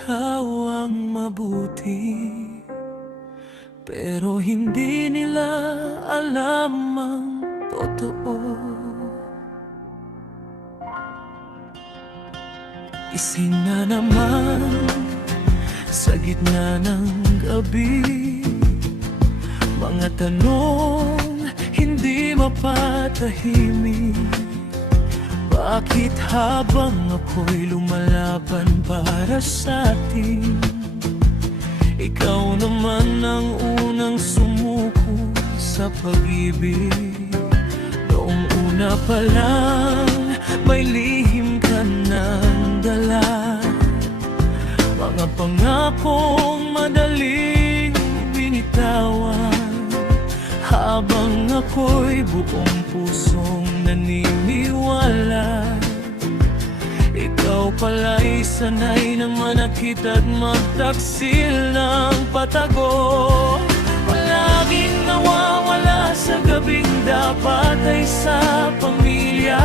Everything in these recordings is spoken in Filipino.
ikaw ang mabuti, pero hindi nila alam ang totoo. Gising na naman sa gitna ng gabi, mga tanong hindi mapatahimik. Bakit habang ako'y lumalaban para sa atin, ikaw naman ang unang sumuko sa pag-ibig? Noong una pa lang, may lihim ka ng dala, mga pangakong madaling binitawan. Habang ako'y buong pusong naniniwala, ikaw pala'y sanay na manakit at magtaksil ng patago. Palaging nawawala sa gabing dapat ay sa pamilya,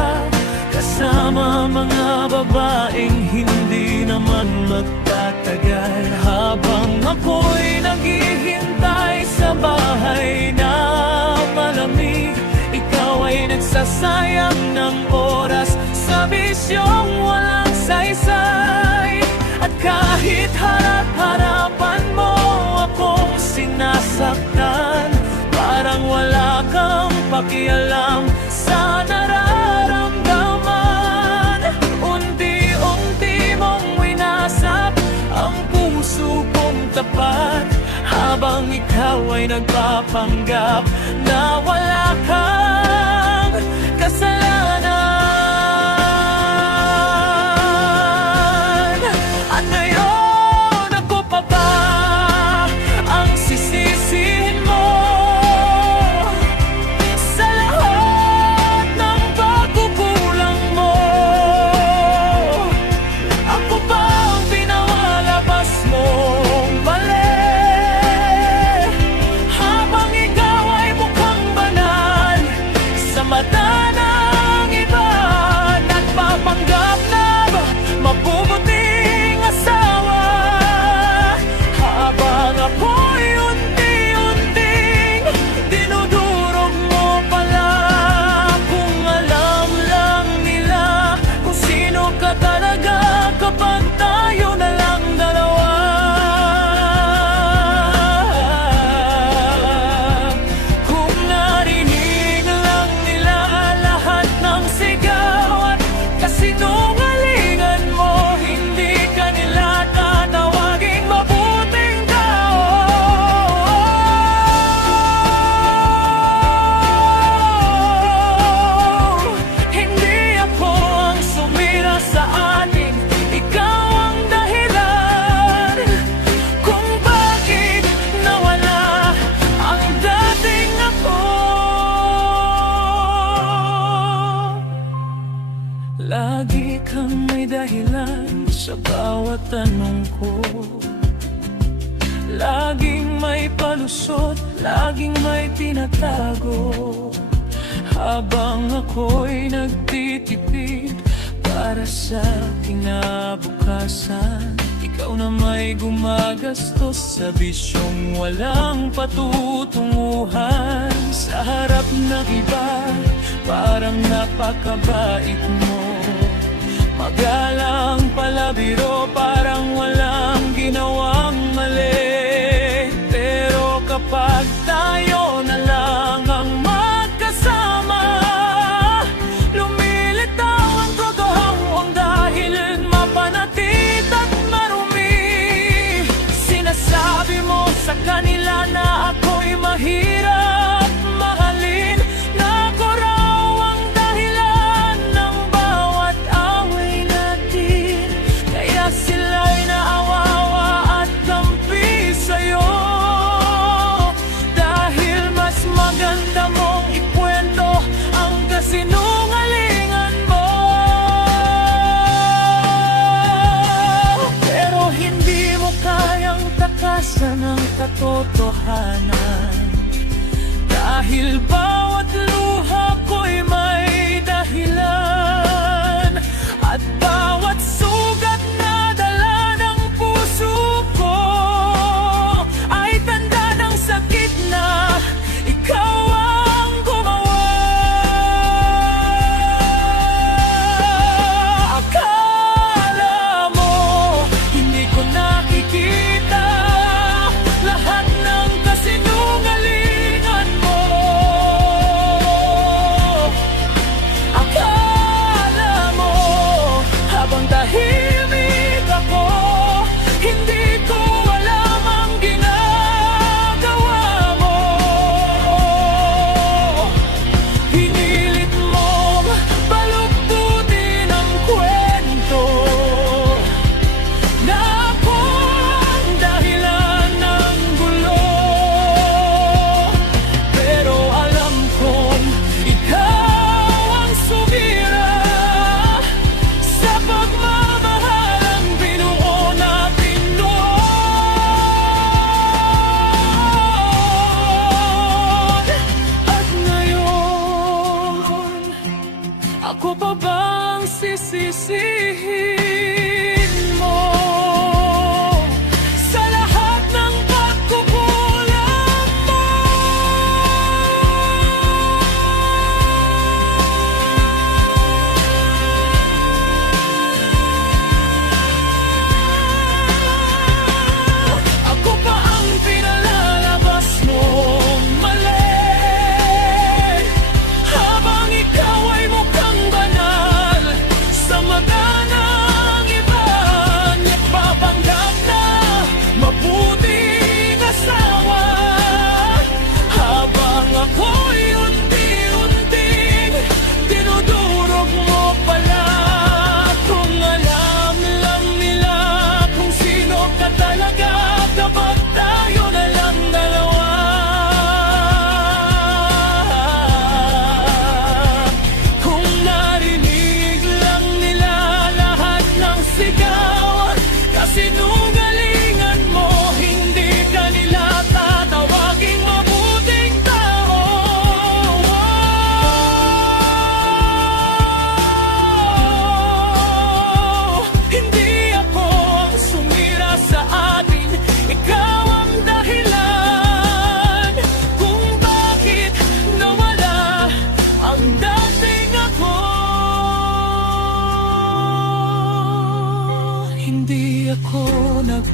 kasama mga babaeng hindi naman magtatagal. Habang ako'y naghihintay sa bahay na malamig, ikaw ay nagsasayang ng oras sa bisyong walang saysay. At kahit harap-harapan mo akong sinasaktan, parang wala kang pakialam sa nararamdaman. Unti-unti mong winasak ang puso kong tapat, habang ikaw ay nagpapanggap na wala kang kasalanan. At ngayon ako pa ba ang sisisihin mo sa lahat ng pagkukulang mo? Ako ba ang pinawalabas mong mali, habang ikaw ay mukhang banal sa mata ng iba? Nagpapanggap na mabubuting asawa, habang ako'y unti-unting dinudurog mo pala. Kung alam lang nila kung sino ka talaga kapag tayo na lang dalawa. Kung narinig lang nila lahat ng sigaw at kasinungalingan mo, hindi ka nila tatawaging mabuting tao. Hindi ako ang sumira sa atin, ikaw ang dahilan kung bakit nawala ang dating ako. Lagi kang may dahilan sa bawat tanong ko, laging may palusot, laging may tinatago. Habang ako'y nagtitipid para sa kinabukasan, ikaw na may gumagastos sa bisyong walang patutunguhan. Sa harap ng iba, parang napakabait mo, magalang palabiro, parang walang ginawang mali. Pero kapag tayo na lang ang magkasama, lumilitaw ang totoong dahil mapanatit at marumi. Sinasabi mo sa kanila na ako'y mahirap mahalin, na ako raw ang dahilan ng bawat away natin. Kaya sila'y naawawa at kampi sa'yo, dahil mas maganda mong ikwento ang kasinungalingan mo. Pero hindi mo kayang takasan ang katotohanan, dahil bawat luha ko'y may dahilan, at bawat sugat na dala ng puso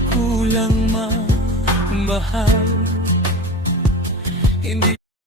kulang mahal. Hindi